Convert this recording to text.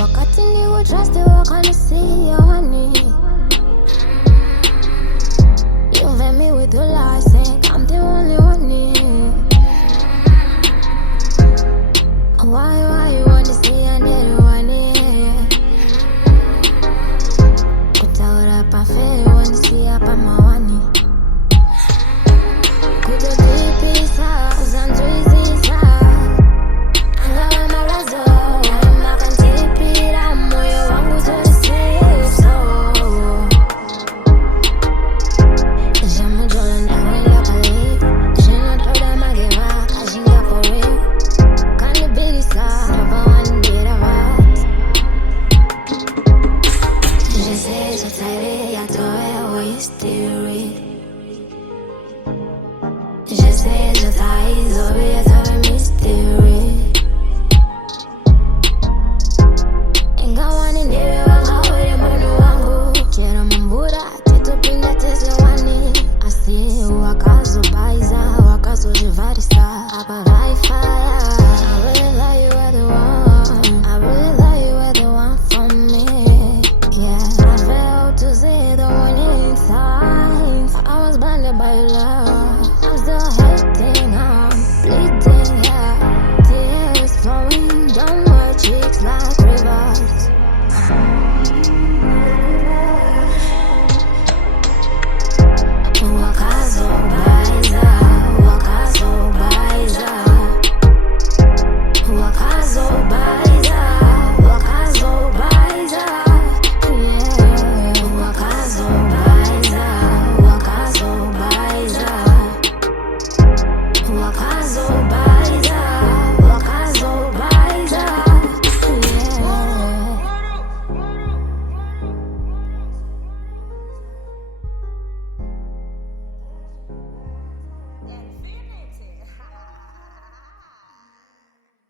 Wakati ni trust you can't see your honey. You vet me with your lies, saying I'm the only one here. Why you wanna see another one here? Kutaura pa feri wanna see hapa mawani. Kuja deep isa uzanzuizi sa. Angawa marazo makantipira moyo wangu zote so. Jamu jola ndakwenda pale. Jina toda mageva kashinga for real. Kani birisa nova one did a vat. Je sais so tired.